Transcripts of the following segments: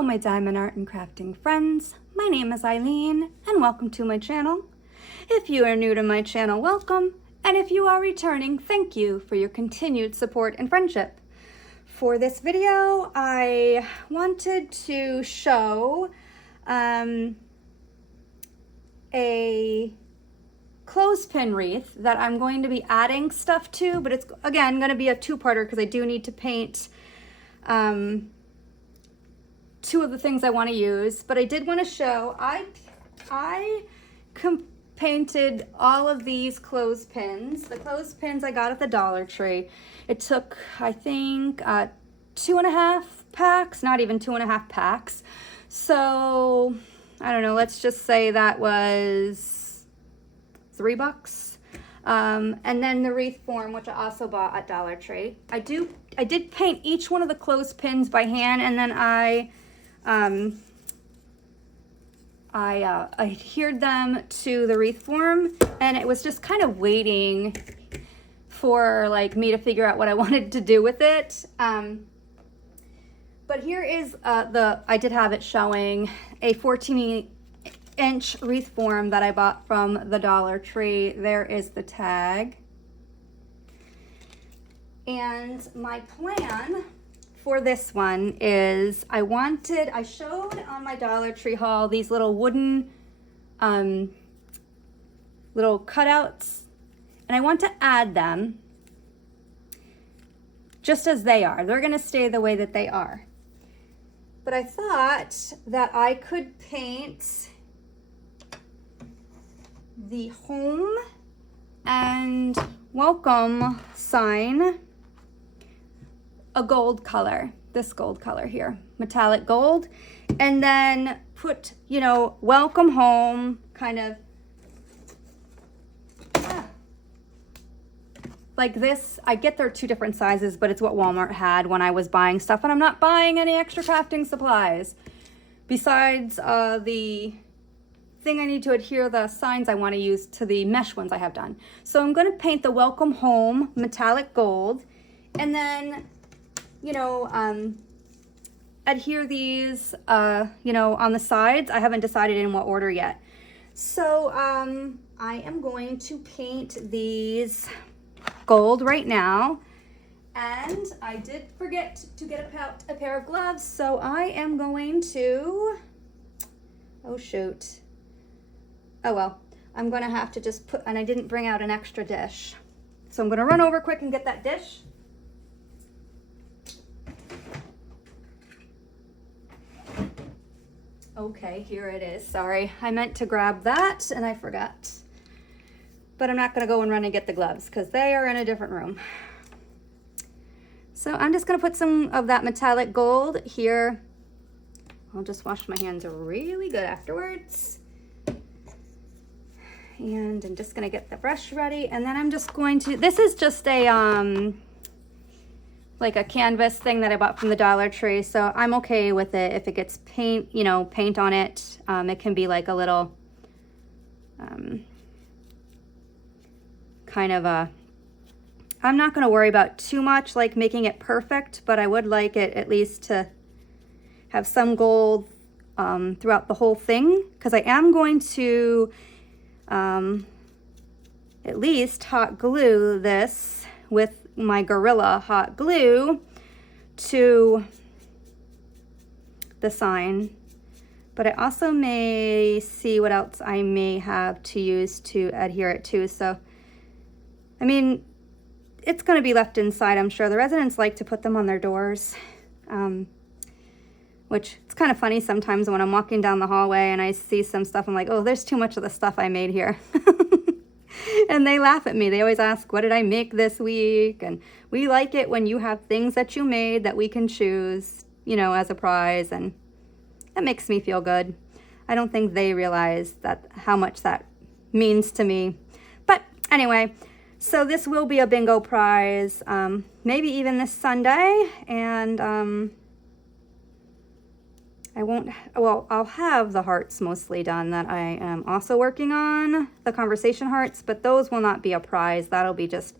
Hello my diamond art and crafting friends, my name is Eileen and welcome to my channel. If you are new to my channel, welcome, and if you are returning, thank you for your continued support and friendship. For this video, I wanted to show a clothespin wreath that I'm going to be adding stuff to, but it's again going to be a two-parter because I do need to paint two of the things I want to use. But I did want to show I painted all of these clothespins. The clothespins I got at the Dollar Tree. It took, I think, 2.5 packs, not even 2.5 packs. So I don't know, let's just say that was $3. And then the wreath form, which I also bought at Dollar Tree. I did paint each one of the clothespins by hand, and then I adhered them to the wreath form, and it was just kind of waiting for like me to figure out what I wanted to do with it. But here is I did have it showing a 14-inch wreath form that I bought from the Dollar Tree. There is the tag. And my plan for this one is I showed on my Dollar Tree haul these little wooden little cutouts, and I want to add them just as they are. They're going to stay the way that they are. But I thought that I could paint the home and welcome sign a gold color, this gold color here, metallic gold, and then put, you know, welcome home, kind of like this. I get they're two different sizes, but it's what Walmart had when I was buying stuff, and I'm not buying any extra crafting supplies besides the thing I need to adhere the signs I want to use to the mesh ones I have done. So I'm going to paint the welcome home metallic gold, and then, you know, adhere these, you know, on the sides. I haven't decided in what order yet. So I am going to paint these gold right now, and I did forget to get a pair of gloves, so I am going to, oh shoot, oh well, I'm going to have to just put, and I didn't bring out an extra dish, so I'm going to run over quick and get that dish. Okay, here it is. Sorry, I meant to grab that and I forgot. But I'm not going to go and run and get the gloves because they are in a different room. So I'm just going to put some of that metallic gold here. I'll just wash my hands really good afterwards. And I'm just going to get the brush ready, and then I'm just going to, this is just a like a canvas thing that I bought from the Dollar Tree, so I'm okay with it if it gets paint, you know, paint on it. It can be like a little kind of a, I'm not going to worry about too much like making it perfect, but I would like it at least to have some gold throughout the whole thing, because I am going to at least hot glue this with my Gorilla hot glue to the sign. But I also may see what else I may have to use to adhere it to. So I mean, it's going to be left inside, I'm sure. The residents like to put them on their doors, which it's kind of funny sometimes when I'm walking down the hallway and I see some stuff. I'm like, oh, there's too much of the stuff I made here. And they laugh at me. They always ask, what did I make this week? And we like it when you have things that you made that we can choose, you know, as a prize. And that makes me feel good. I don't think they realize that how much that means to me. But anyway, so this will be a bingo prize, maybe even this Sunday, and I'll have the hearts mostly done that I am also working on, the conversation hearts, but those will not be a prize. That'll be just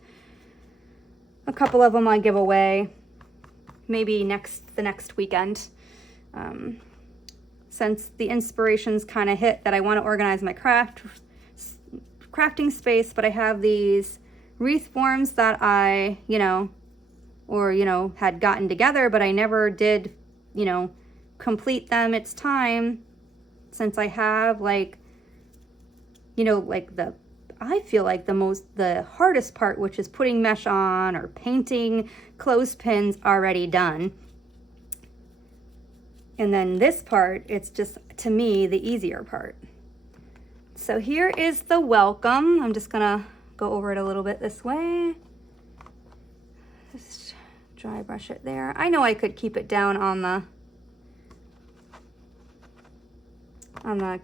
a couple of them I give away, maybe the next weekend. since the inspiration's kind of hit that I want to organize my crafting space, but I have these wreath forms that I, had gotten together, but I never did, complete them. It's time, since I have I feel like the hardest part, which is putting mesh on or painting clothespins, already done. And then this part, it's just, to me, the easier part. So here is the welcome. I'm just gonna go over it a little bit this way. Just dry brush it there. I know I could keep it down on the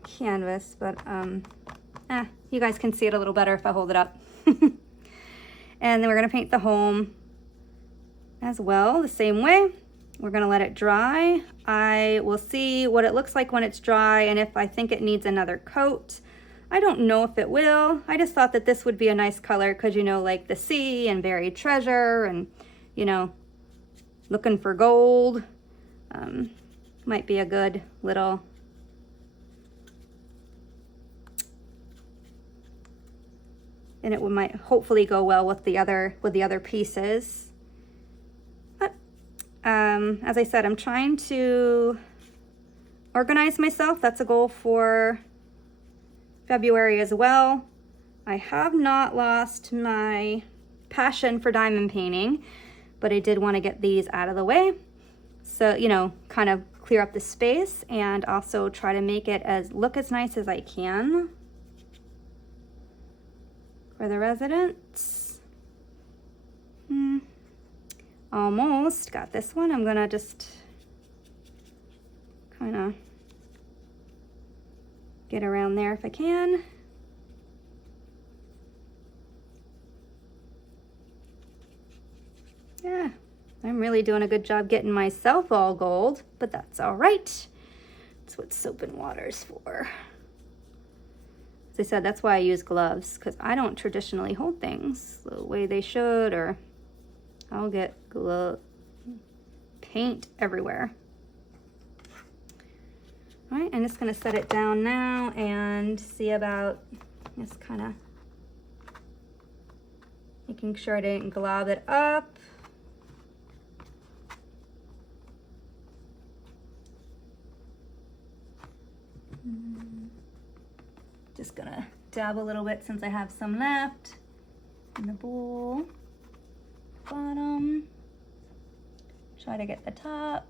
canvas, but you guys can see it a little better if I hold it up. And then we're gonna paint the home as well, the same way. We're gonna let it dry. I will see what it looks like when it's dry, and if I think it needs another coat. I don't know if it will. I just thought that this would be a nice color because, like the sea and buried treasure and, looking for gold. Might be a good little and it might hopefully go well with the other pieces. But as I said, I'm trying to organize myself. That's a goal for February as well. I have not lost my passion for diamond painting, but I did want to get these out of the way. So, kind of clear up the space and also try to make it look as nice as I can for the residents. Almost got this one. I'm gonna just kind of get around there if I can. Yeah, I'm really doing a good job getting myself all gold, but that's all right. That's what soap and water's for. As I said, that's why I use gloves, because I don't traditionally hold things the way they should, or I'll get paint everywhere. All right, I'm just gonna set it down now and see about just kind of making sure I didn't glob it up. Just gonna dab a little bit since I have some left in the bowl. Bottom. Try to get the top.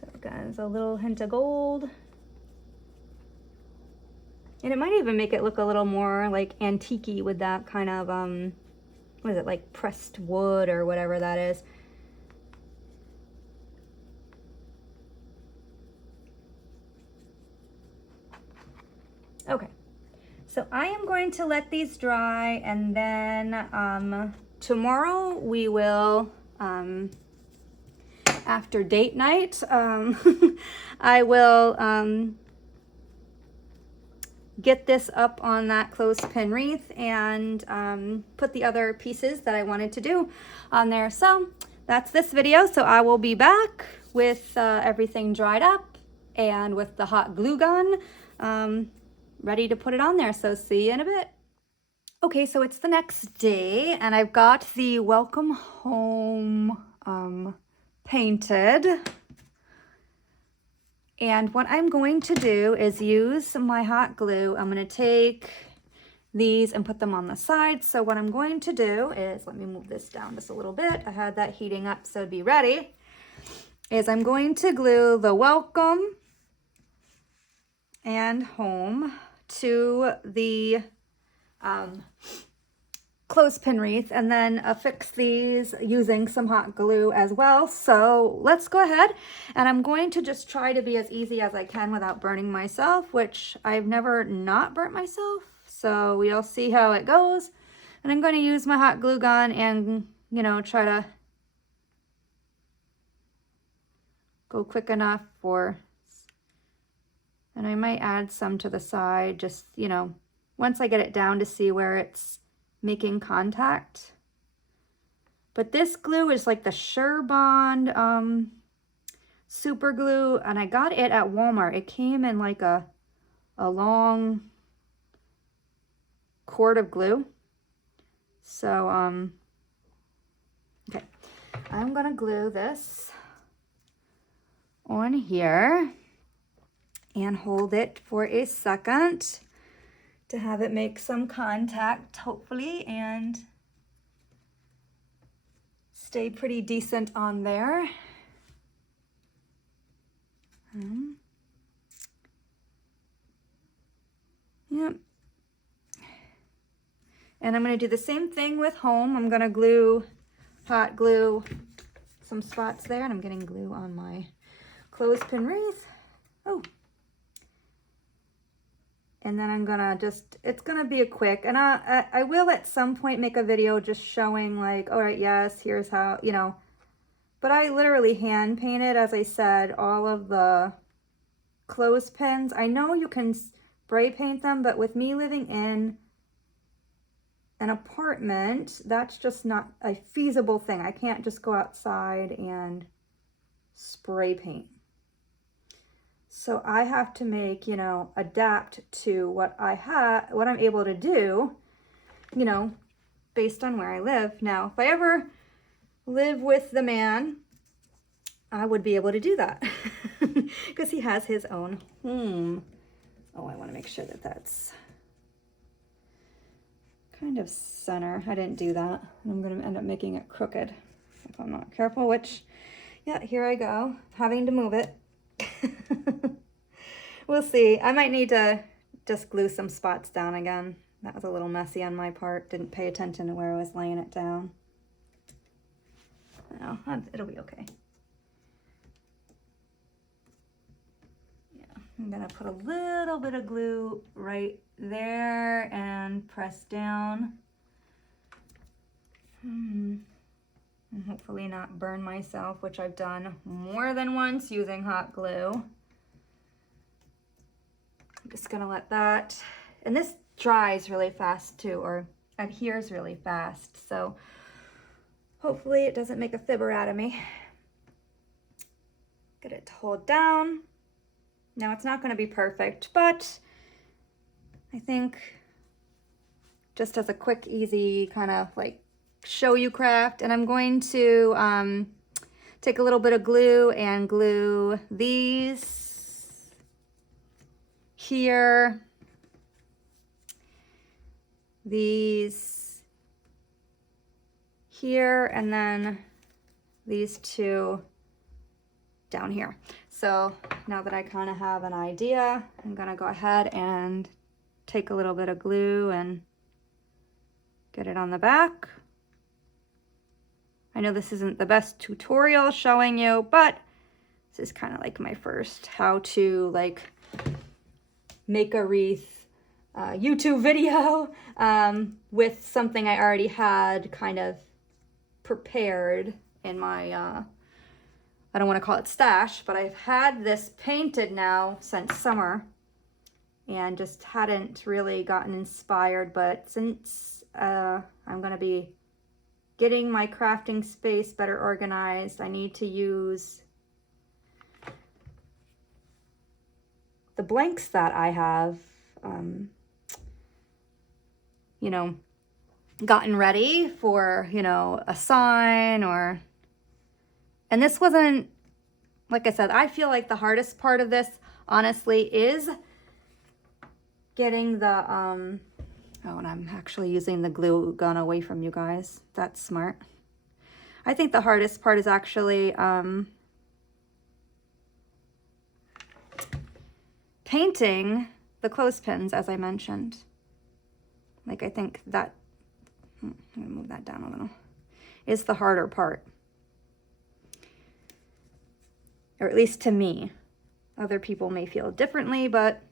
So guys, a little hint of gold. And it might even make it look a little more like antique-y with that kind of, what is it, like pressed wood or whatever that is. Okay, so I am going to let these dry, and then tomorrow we will, after date night, I will get this up on that clothespin wreath and put the other pieces that I wanted to do on there. So that's this video. So I will be back with everything dried up and with the hot glue gun ready to put it on there. So see you in a bit. Okay, so it's the next day and I've got the welcome home painted. And what I'm going to do is use my hot glue. I'm going to take these and put them on the side. So what I'm going to do is, let me move this down just a little bit. I had that heating up, so be ready. Is I'm going to glue the welcome and home to the clothespin wreath, and then affix these using some hot glue as well. So let's go ahead, and I'm going to just try to be as easy as I can without burning myself, which I've never not burnt myself. So we'll see how it goes. And I'm going to use my hot glue gun and, you know, try to go quick enough for, and I might add some to the side, just, you know, once I get it down to see where it's making contact. But this glue is like the Surebond super glue, and I got it at Walmart. It came in like a long cord of glue. So, okay, I'm gonna glue this on here and hold it for a second to have it make some contact, hopefully, and stay pretty decent on there. Yep. And I'm going to do the same thing with home. I'm going to glue, hot glue some spots there, and I'm getting glue on my clothespin wreath. Oh. And then I'm going to just, it's going to be a quick, and I will at some point make a video just showing like, all right, yes, here's how, you know, but I literally hand painted, as I said, all of the clothespins. I know you can spray paint them, but with me living in an apartment, that's just not a feasible thing. I can't just go outside and spray paint. So I have to make, you know, adapt to what I have, what I'm able to do, you know, based on where I live. Now, if I ever live with the man, I would be able to do that because he has his own home. Oh, I want to make sure that that's kind of center. I didn't do that. I'm going to end up making it crooked if I'm not careful, which, yeah, here I go, having to move it. We'll see. I might need to just glue some spots down again. That was a little messy on my part. Didn't pay attention to where I was laying it down. No, it'll be okay. Yeah, I'm gonna put a little bit of glue right there and press down. And hopefully not burn myself, which I've done more than once using hot glue. I'm just gonna let that, and this dries really fast too, or adheres really fast, so hopefully it doesn't make a fibber out of me. Get it to hold down. Now it's not gonna be perfect, but I think just as a quick, easy kind of like show you craft, and I'm going to take a little bit of glue and glue these here, these here, and then these two down here. So now that I kind of have an idea, I'm gonna go ahead and take a little bit of glue and get it on the back. I know this isn't the best tutorial showing you, but this is kind of like my first how to like make a wreath YouTube video with something I already had kind of prepared in my, I don't want to call it stash, but I've had this painted now since summer and just hadn't really gotten inspired. But since I'm going to be getting my crafting space better organized, I need to use the blanks that I have, you know, gotten ready for, you know, a sign or, and this wasn't, like I said, I feel like the hardest part of this, honestly, is getting the, oh, and I'm actually using the glue gun away from you guys. That's smart. I think the hardest part is actually, painting the clothespins, as I mentioned. Like, I think that, I'm gonna move that down a little, is the harder part. Or at least to me. Other people may feel differently, but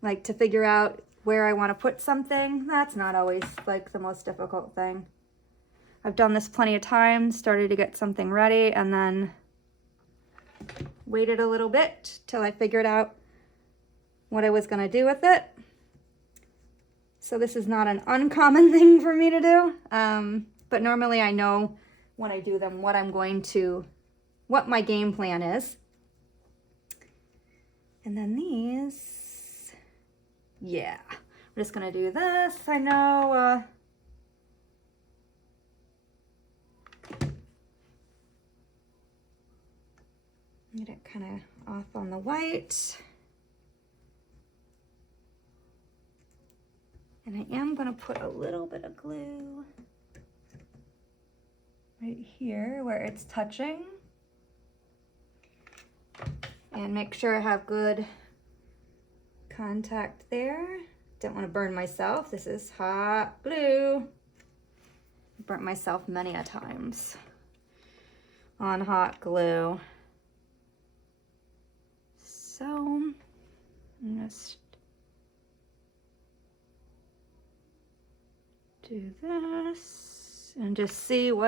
like to figure out where I want to put something, that's not always like the most difficult thing. I've done this plenty of times, started to get something ready, and then waited a little bit till I figured out what I was going to do with it. So this is not an uncommon thing for me to do. but normally I know when I do them what my game plan is. And then these, yeah, we're just gonna do this. I know, get it kind of off on the white. And I am gonna put a little bit of glue right here where it's touching. And make sure I have good contact there. Don't want to burn myself. This is hot glue. Burnt myself many a times on hot glue. So I'm just do this and just see how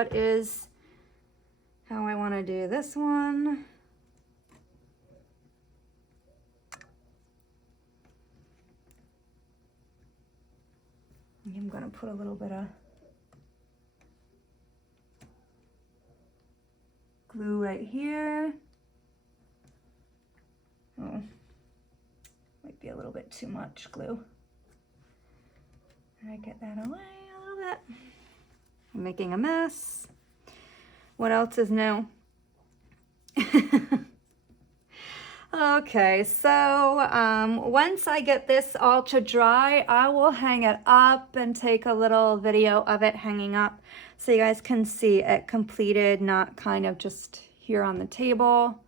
I want to do this one. I'm going to put a little bit of glue right here. Oh, might be a little bit too much glue. I get that away a little bit. I'm making a mess. What else is new? Okay, so once I get this all to dry, I will hang it up and take a little video of it hanging up so you guys can see it completed, not kind of just here on the table.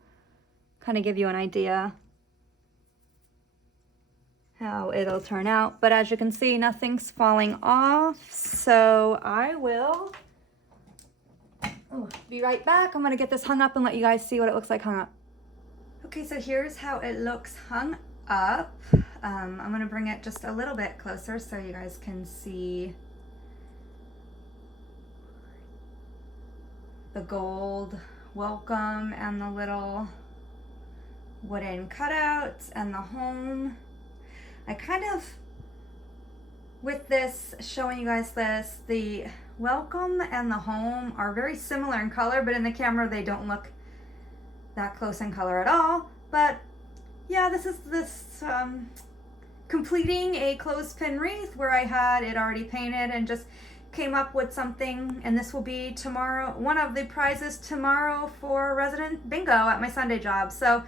Kind of give you an idea how it'll turn out. But as you can see, nothing's falling off, so I will be right back. I'm gonna get this hung up and let you guys see what it looks like hung up. Okay, so here's how it looks hung up. I'm gonna bring it just a little bit closer so you guys can see the gold welcome and the little wooden cutouts and the home. I kind of, with this, showing you guys this, the welcome and the home are very similar in color, but in the camera they don't look that close in color at all. But yeah, this is completing a clothespin wreath where I had it already painted and just came up with something, and this will be tomorrow, one of the prizes tomorrow for resident bingo at my Sunday job. So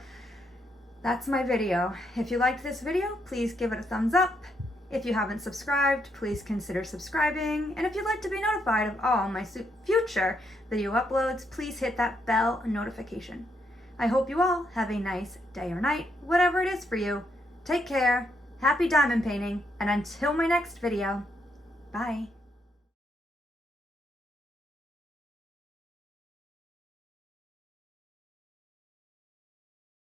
that's my video. If you liked this video, please give it a thumbs up. If you haven't subscribed, please consider subscribing. And if you'd like to be notified of all my future video uploads, please hit that bell notification. I hope you all have a nice day or night, whatever it is for you. Take care, happy diamond painting, and until my next video, bye.